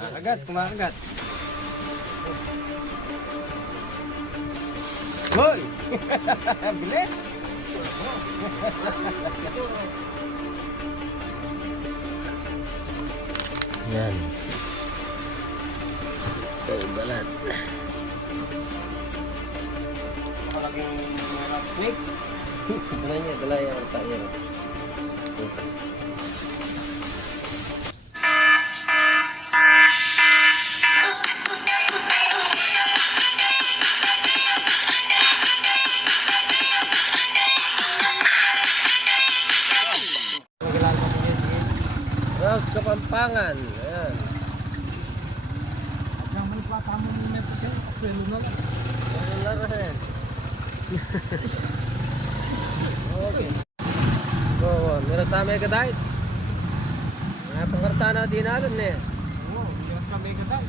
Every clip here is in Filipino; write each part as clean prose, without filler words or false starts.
Kumakagat. Hoy! Bilis! Yan. Okay, balat. Malaking snake. Ano niya? Dala yung tayo. Kapampangan. Ayan. Ang may plata mo nito dyan. Kaswelo na lang. Ayan na rin. Okay. Oo, nirasama ka dahil. Mga pangkarta na dinalan eh. Oo, hindi na kami katay.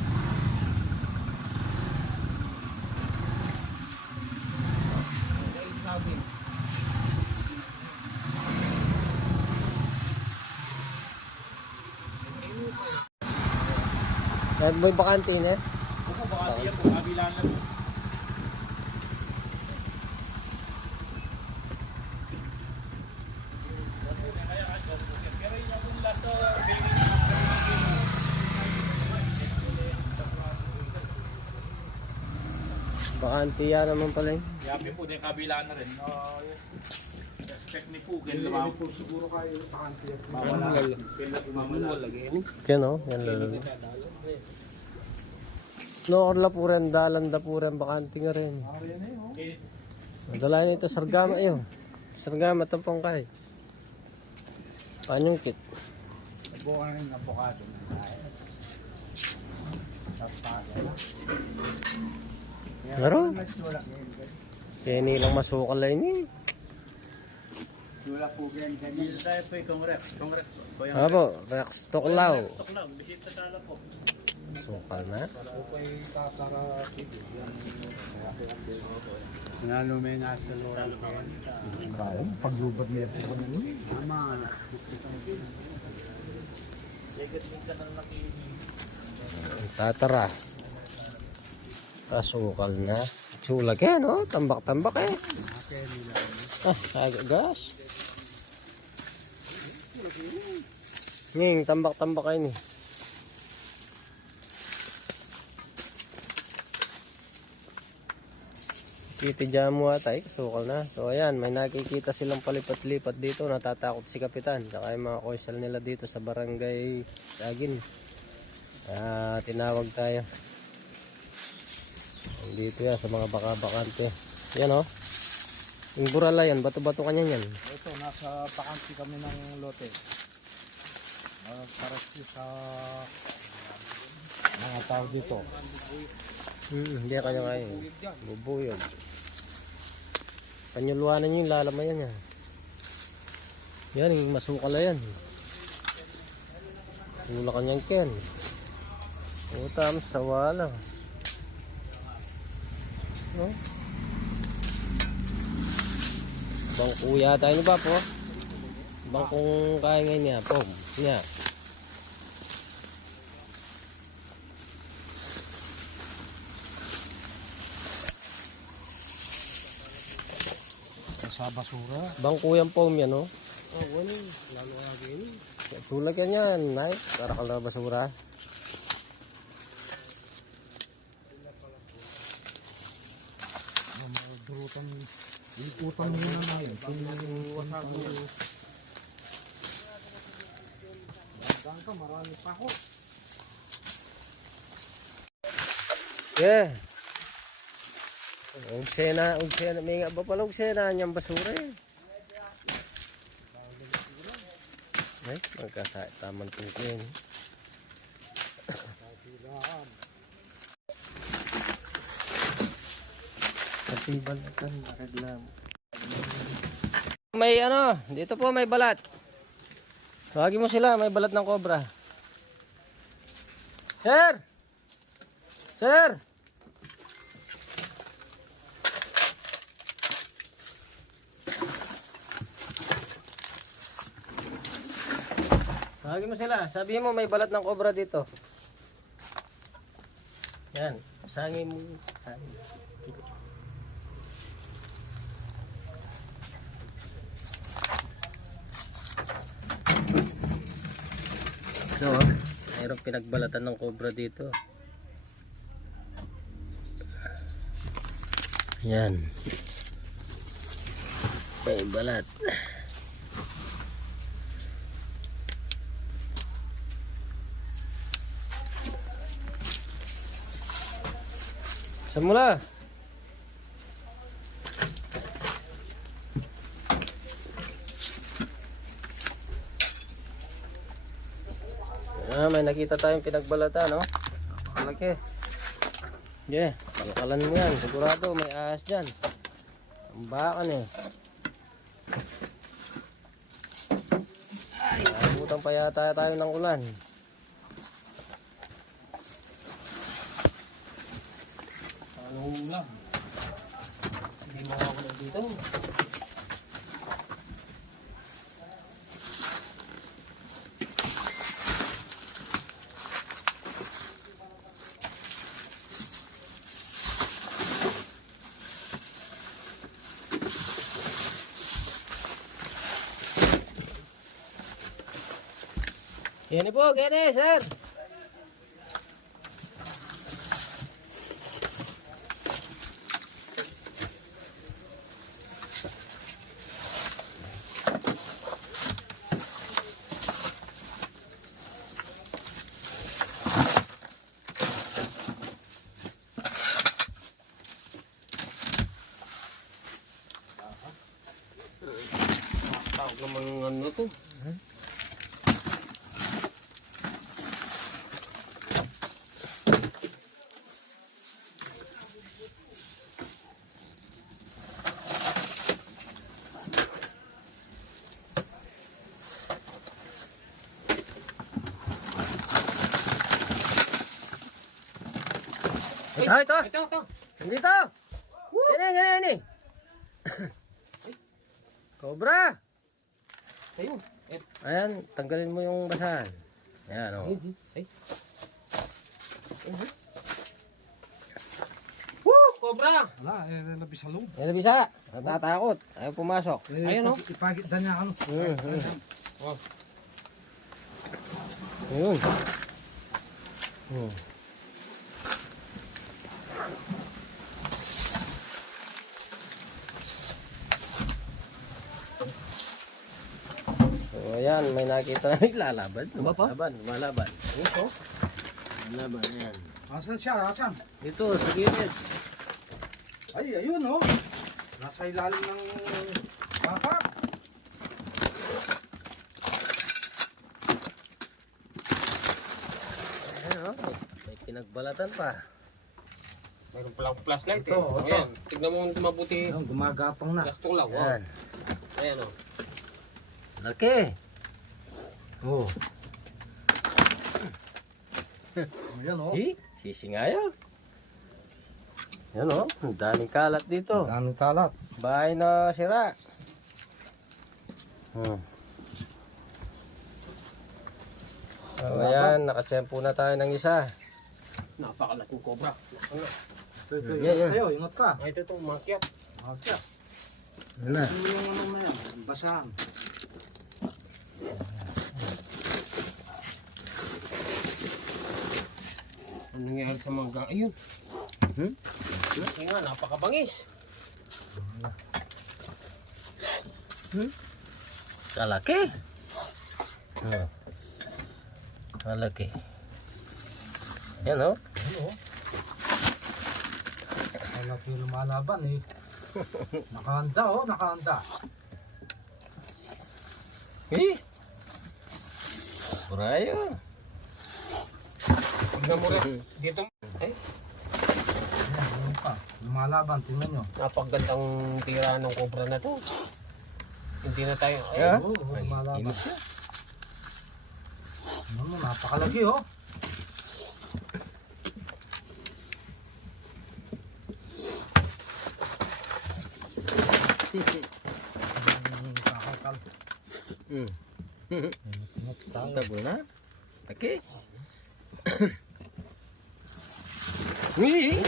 Dahil sabi. Kahit mo'y bakante eh. Ako baka diyan po, kabilaan lang. Bakante yan naman pala eh. Yapi po, din kabilaan na rin. Expect ni po, ganun po siguro kayo sa kanti. Mamala lagi. Yan o, yan lalo. No, orla po rin, dalanda po rin, bakante nga rin. Dala nito, sargama yun. Sargama, tapong kay. Paano yung kit? Nabukan ng abokado na tayo. Laro? Kaya nilang masukal lang yun eh. Wala po ganyan ganyan. Dito tayo po yung Congress. Apo, Rex Toklaw. Toklaw, bisita tala po. Sukal na. Ako po yung para Nalo may nasa loob. Kaya, paglubad niya po ko nyo. Tama. Tatara. Sukal na. Sulag eh, no? Tambak-tambak eh. Gas. Nging, tambak-tambak kayo ni. Kitidya mo ata eh, sukal na. So ayan, may nakikita silang palipat-lipat dito. Natatakot si Kapitan. Saka yung mga kosyal nila dito sa barangay Sagin. Tinawag tayo. Dito yan sa mga baka-bakante. Yan o. Yung burala yan, bato-bato kanya yan. Ito, nasa pakansi kami ng lote. Para sa mga tao dito. Hindi kanya kaya. Bubuyog. Kanyuluanan nyo yung lalama yan. Yan, yung masukala yan. Wala kanyang ken. Utam, sawala. No? Bangko yata ini ba po? Bangkong kaya ngayon niya po. Niya. Sa basura. Bangko yan po yan, no? Oh, wala. Lalo lagi ini. Tulad yan yan, nice. Para ka na basura. Durutan. Ikutan mo na na yun. Wasak mo. Hanggang ka, marami pa ako. Yeah. Ugsena, may nga ba pala ugsena niyang basura eh. Ay, magkasama ng tungkin. Katiban kan, nakaglam. May ano, dito po may balat. Tawagin mo sila, may balat ng cobra. Sir! Sir! Tawagin mo sila, sabihin mo may balat ng cobra dito. Yan, sangin mo. Sangin. So, mayroong pinagbalatan ng cobra dito. Yan. May balat. Samula. May nakita tayong pinagbalatan, no? Malaki. Yeah, kalkalan mo yan. Sigurado may ahas dyan. Ang bakan eh. Abutan pa yata tayo ng ulan. Anong ulam? Hindi mo ako na dito. Yan po, gani, sir. Tawag naman ano to. Ito. Nandito. Gani. Cobra. Ayun. Ayan, tanggalin mo yung basahan. Ayan, o. Woo! Cobra! Wala, labi sa loob. Ayan, bisa. Natatakot. Ayaw pumasok. Ayun, o. Ipagit na niya, ano. Ayun. So, ayan, may nakita na lalaban. Lumalaban. Ito. Lalaban, ayan. Asan siya? Asan? Dito, sa gilid. Ay, ayun, oh. Nasa ilalim ng baka. Ayan, o. May pinagbalatan pa. Mayroon palang flashlight eh. Ito. Ayan, tignan mo mabuti. Ayun, gumagapang na. Gas tulaw. Ayan. Ayan o. Laki. Oh. Ayan, oh. Sisingayo. Yan o. Ang daming kalat dito. Daming kalat. Bahay na sira. So, ayan, nakatsempo na tayo ng isa. Napakalaking cobra. Yan. Ayo, ingat ka. Ay, ito itong makyat. Magka. Yan na. Ano yung ano na yan? Basahan. Ano nangyari sa mga ayun? Kaya nga, napakabangis. Kalaki. Kalaki. Yan o. Ano? Kalaki lumalaban eh. Nakahanda, oh. Nakahanda. Burayo. Tignan mo rin. Dito. Ay, Ayan, ayun pa. Lumalaban, tingnan nyo. napakagandang tira ng cobra na to. Hindi na tayo. Ay, Yeah. Oo, lumalaban. Init siya. Ano, napakalaki, oh. Kakakal. Ingat tayo. Tabo na. Laki. Uy!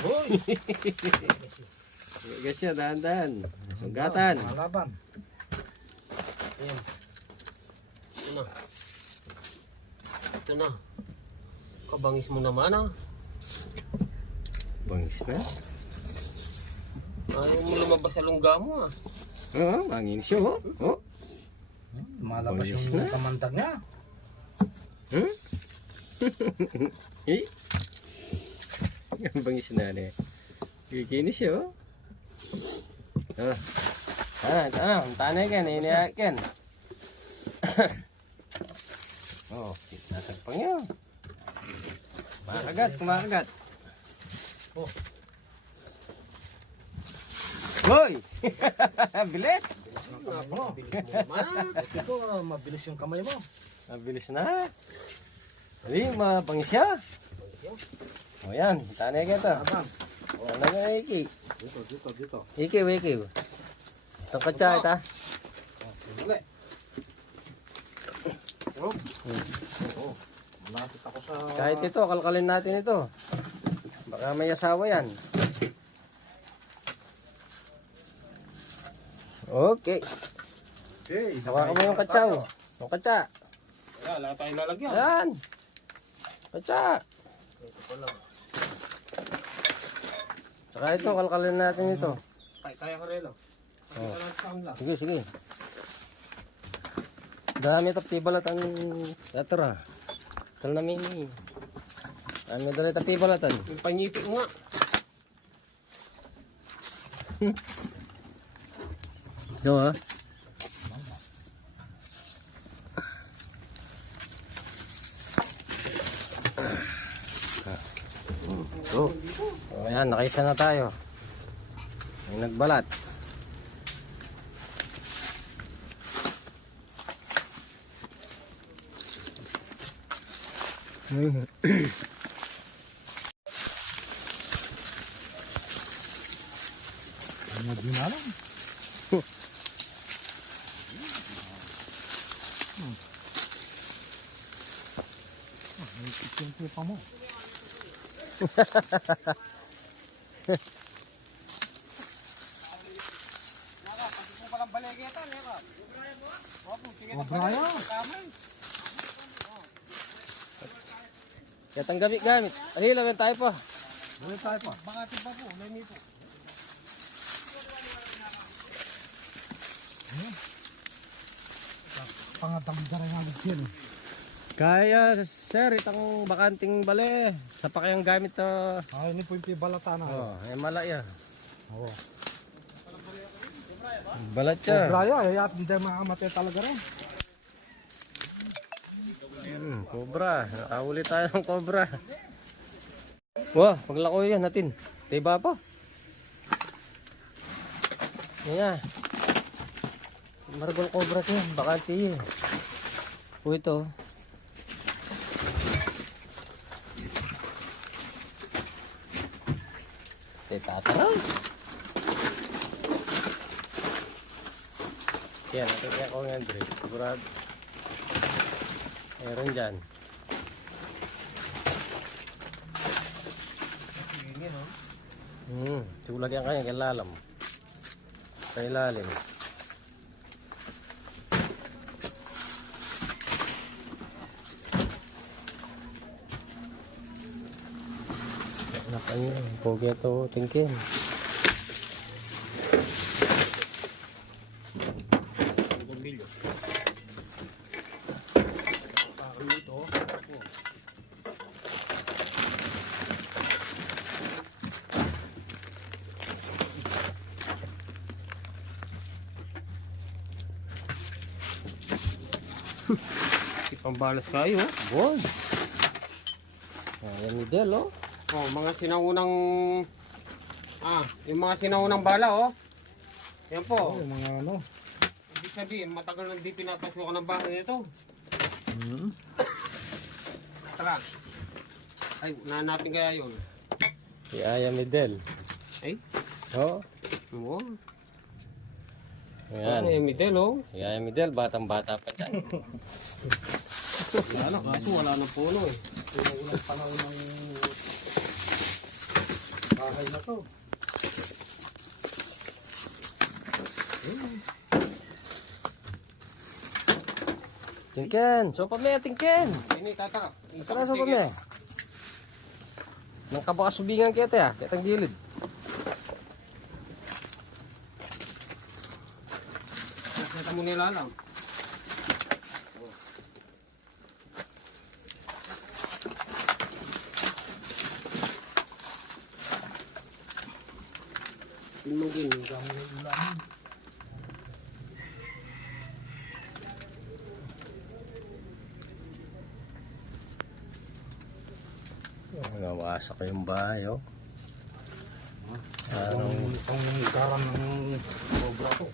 Gas siya, dahan-dahan. Sugatan. Lumalaban. Ayan. Ito na. Ito na. Kabangis mo naman ah. Bangis na? Ayaw mo lumabas sa lungga mo ah. Oo, bangin siya oh. Oh. Lumalabas Bangis yung na. kamandag niya. Hmm? Eh? Ang bangis na eh. Kikinis siya oh. Tanay kan, iniyak kan. Oh, nasagpang yun. Kumakagat. Oh. Hoy! Bilis! Ito, mabilis yung kamay mo. Mabilis na. Hindi, mapangis siya. O yan, tanay ka ito. Laban. Ano nga iki? Dito. Iki. Itong katsa ita. Uli. Malapit ako sa... Kahit ito, kalkalin natin ito. Baka may asawa yan. Okay. Okay. Hawakan mo yung katsaw. Yung katsa. Wala, lahat tayo lalagyan. Yan. Katsa. Saka ito, kalkalin natin ito. Kaya ka rin, oh. Oh. Sige. Dami tapibalatan yatra. Tal namin ni. Ano dali tapibalatan? Yung panyipi nga. Yo ah. Oh. Ayan, nakaisa na tayo. May nagbalat. Ano din alam? May pa mo. Obra yan. Katang gamit. Alilawin tayo po. Dali tayo pa. Pangatang daray nga buksin. Kaya sir, itang bakanting bale. Sa pakayang gamit to. Ay, ini po yung pibalatan na. Oh, ay malaya. Oo. Balat siya. Obra yan. Ay, at hindi makamatay talaga rin. Cobra. Nakahuli tayo ng cobra. Wah, paglako yan natin. Tiba pa. Yan. Marble cobra to. Bakante. O ito. Tatara. Yan, natin ko ng Andre. Sigurado. Meron dyan. Sulag yan kanya kailalam. Sa ilalim. Anak niya, pogi ito tingkin. Pambalas kayo. Bon. Ayan ni Del, oh. Oh, mga sinaunang yung mga sinaunang bala, oh. Yan po. Yung mga ano. Ibig sabihin, matagal nang di pinapasukan ng bahay nito. Tara. Ay, nahanapin kaya yun. Si Ayan ni Del. Ay, Oh. oo. Ayan. Ay, Midel, oh. Si Ayan ni Del, batang-bata pa dyan. Wala na, kaso wala na puno, eh. to. Tingken, sopa me, tingken. Ini tata. Tara sopa me. Nang kabakasubingan kita ya, kitang gilid. Kita mo nilalang. Mungkin kamu ulang. Nawasak yung bahay, oh. Itong karan ng sobra to.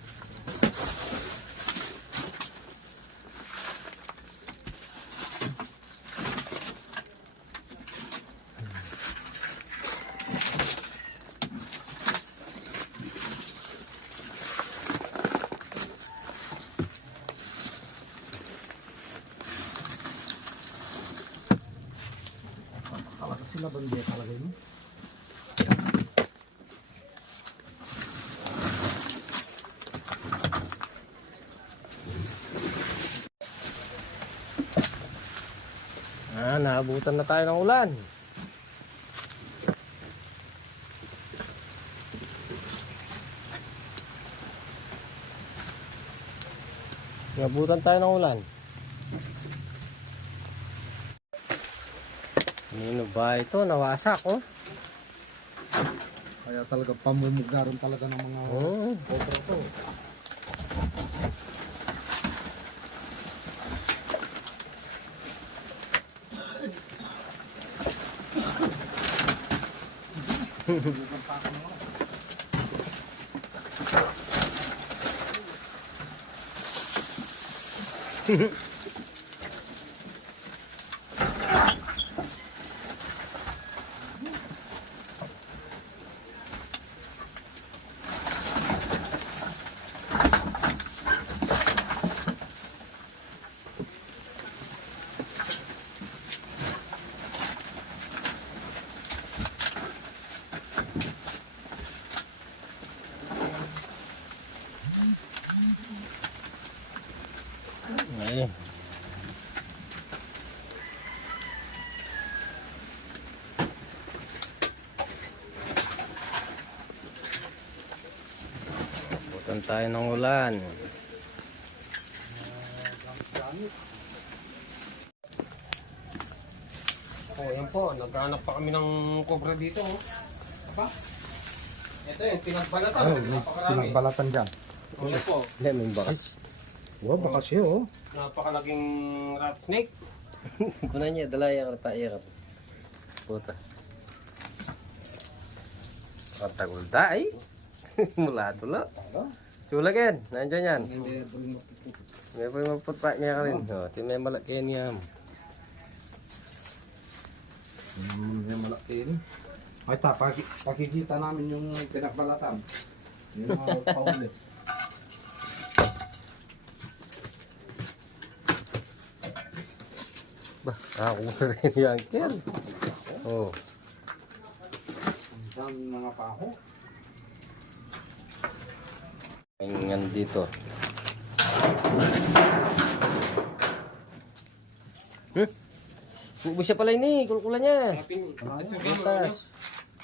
Talaga sila bandiya talaga yun. Naabutan na tayo ng ulan. Naabutan tayo ng ulan. Nino ba ito? Nawasak, oh. Kaya talaga pamumugaran talaga ng mga sobra to. Ay. Butan tayo ng ulan. Oh, yan po. Naghanap pa kami ng kobra dito. Oh. Aba? Ito yung pinagbalatan. Napakarami. Pinagbalatan dyan. Oh, yan po. Lemon bakas. Wow, baka siya oh. Napakalaging rat snake. Kunan niya, dala yan pa iyan. Puta. Katagul tay. Mula tulo. Sulakin, nandiyan yan. May po yung magputpa niya ka rin. Oh, may malaki niya. May malaki rin. Ay ta, pakikita namin yung pinagbalatan. Yung mga pauli. Bah, ako na rin yan, Ken. Oh. Ang dami mga paho. Ngayon dito. Bubo siya pala ini, kulkulan niya. Butas.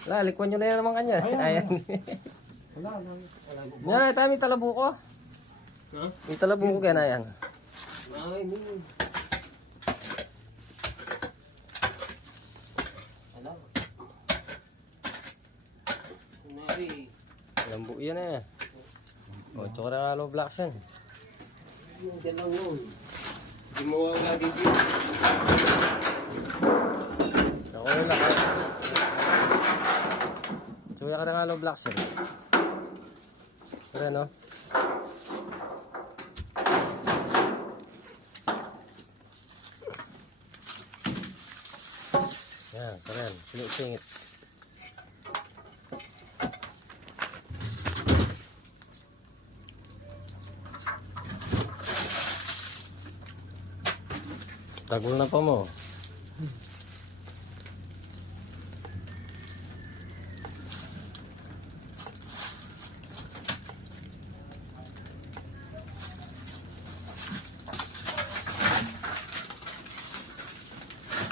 La, likwan nyo na yan naman kanya. Ayan. Nga, ito may talabuko. May talabuko kaya na yan. Ay, hindi. Alam. Kunwari. Lambu yan eh. O, tsaka na alo black yan. Yan lang yun. Hindi mo wala dito. Ako yun lang. Tuya ka na alo black yan. Pero no? Yan, keren. Singit-singit. Tagol na pa mo.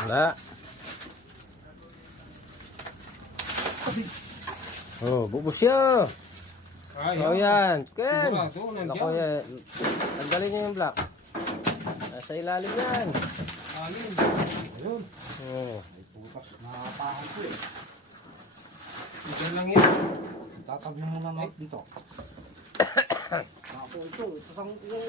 Wala. Oh, bubos siya. Ay, Oh, yan. Ken. sigurado, Ako nandiyan. yan. Tanggalin niyo yung block. Nasa ilalim yan. Alin. Ayun. Oh. Ay, putas. Nakapahan ko eh. Diyan lang yan. Tatabi mo na natin dito. Ako ito. Isang yung...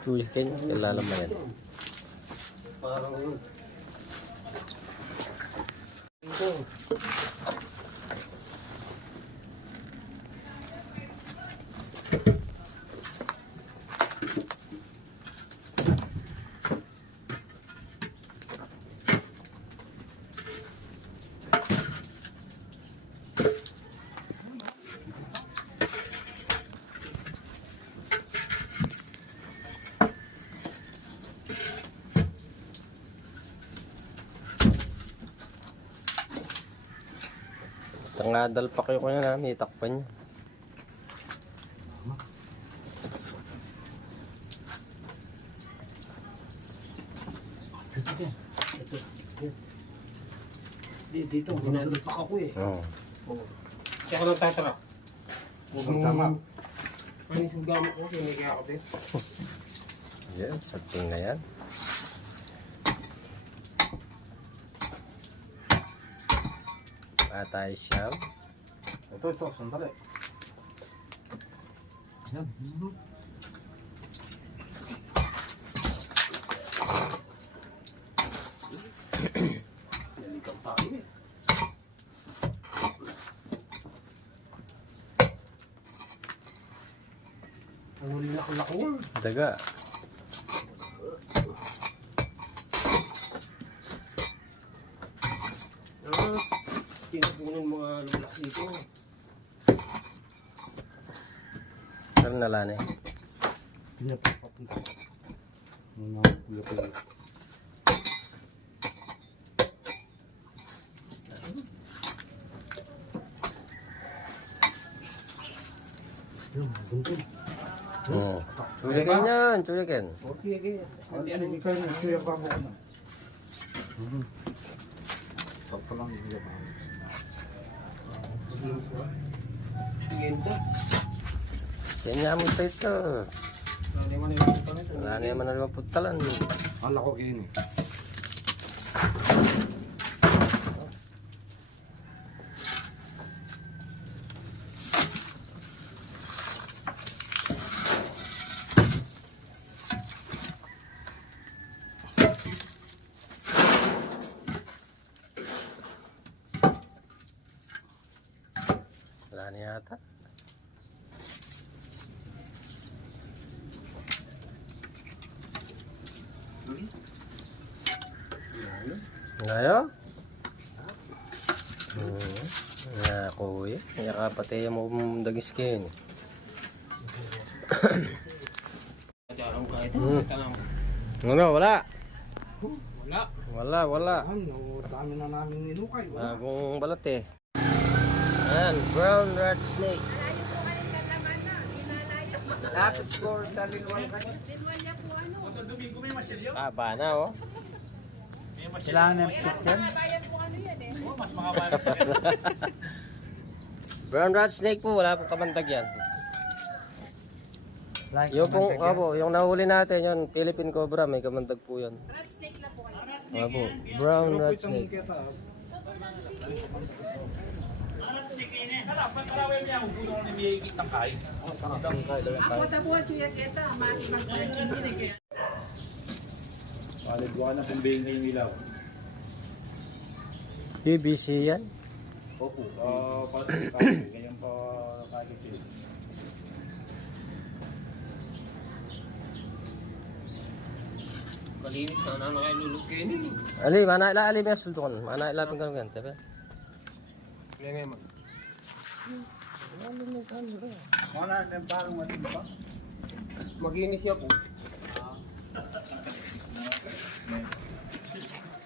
Kuya Ken, kilala mo yan. Parang... Tangadal pa kayo kanya na, may takpan niya. Dito, ginalipak ako eh. Oh. Kaya ko lang tatara. Huwag magdamag. Ano yung gamit ko? Kinigaya ako din. Yan, sating na yan. Patay siya. Ito, sandali. Yan. Delikado tayo eh. Ang huli na kulak niya. Daga. Pinapunan mga lulas dito. Saan nalani? Pinapapunta. Mga kuya. Yung buntin. Oo. Kuya Ken yan, Kuya Ken. Okay, okay. Ano ni kayo na kuya pa mo na. Tapos lang kuya pa. Ginto. Yan niya mo pa ito. Ano naman yung ito nito? Wala na naman na putalan. Ala ko gini. Wala na yata. Ngayon? Nga kuya. Nga kapatay mo dagiskin. Araw ka ito. Tanong. Ano, wala. Wala. Wala. Ano, dami na namin inukay. Wala. Bagong balat eh. Ayan, brown rat snake. Tapos for dalilwang kayo. Domingo may masilyo. Haba na oh. May masilyo. Kailangan ng picture. Oh, mas makabaya. Brown rat snake po, wala pong kamandag yan. Like, Yung pong, yung nahuli natin, yun, Philippine Cobra, may kamandag po yan. Rat snake na po kayo. Opo, brown rat snake. Parawin niya, kung puno ko na may kitang kain. Ako tabuhan siya kita. Makikipag-break. Paliguan na pambing ngayong ilaw. BBC yan. Opo. Ganyan pa kalipin. Kalinis sana na kayo lulukin. Ali, mana ila ali mes sultukan. Mana ila pinggan kan, tepe. Ngayon mo. Mana ang parang matin pa? Maginis siya po.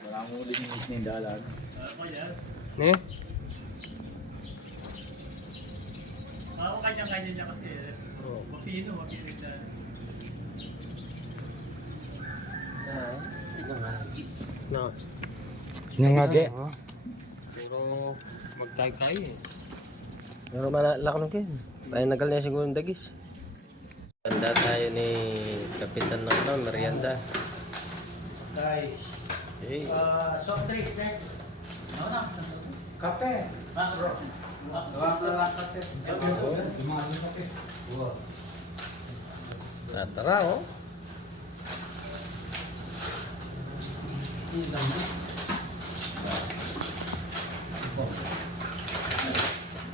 Wala mo ulit yung dalan. Ne? Ako kanya-kanya niya kasi. Oo. Mapino na. No. Nangage. Pero magkay-kay eh. Pero malak na kayo. Tayo nagal niya siguro ng dagis. Ganda tayo ni Kapitan ng merienda. Guys. Okay. Soft drinks, ne? No, no. Kape. Bro. Gawa ko lang kape. Tara oh.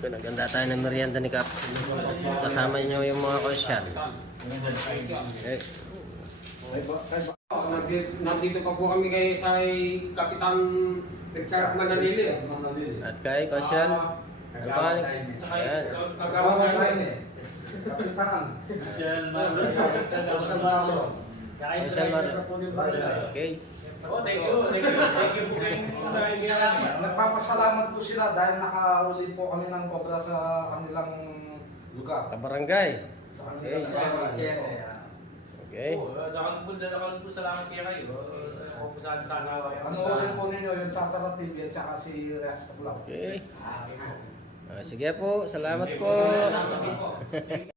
Pinaganda tayo ng merienda ni Kap. Kasama niyo yung mga konsyal. Okay. Nandito pa po kami kay sa Kapitan Richard Mananili. At kay konsyal. Ano pa? Ayan. Kagawa tayo eh. Kapitan. Michelle Konsyal Mar. Okay. Oh, thank you. Thank you po kayong salamat. Nagpapasalamat po sila dahil nakahuli po kami ng cobra sa kanilang lugar. Kabarangay. Sa Okay. kanilang Okay. Nakal po salamat kaya kayo. Kung saan sana. Ano ulit po ninyo yung Tatara TV at saka si Rex Vlog. Okay. Sige po. Salamat po. Salamat po.